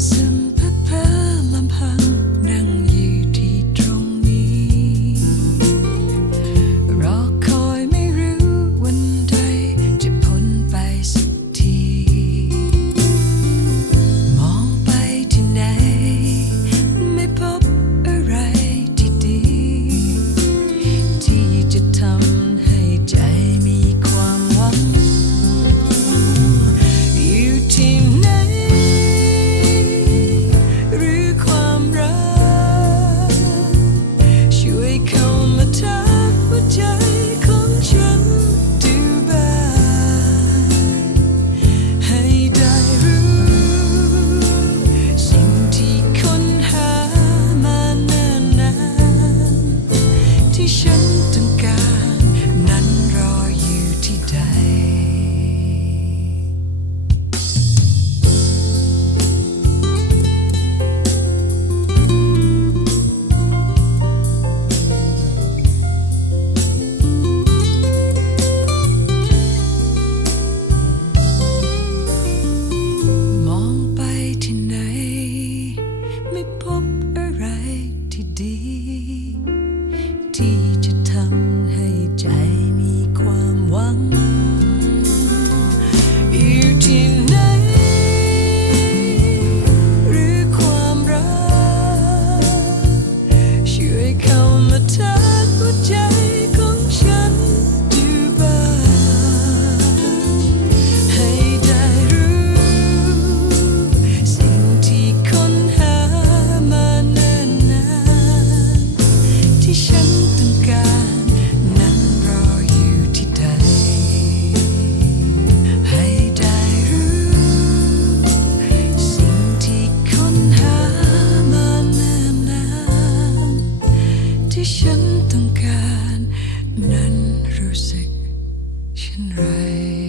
some ฉันต้องการนั้นรออยู่ที่ใด มองไปที่ไหน ไม่พบอะไรที่ดี ที่ ต้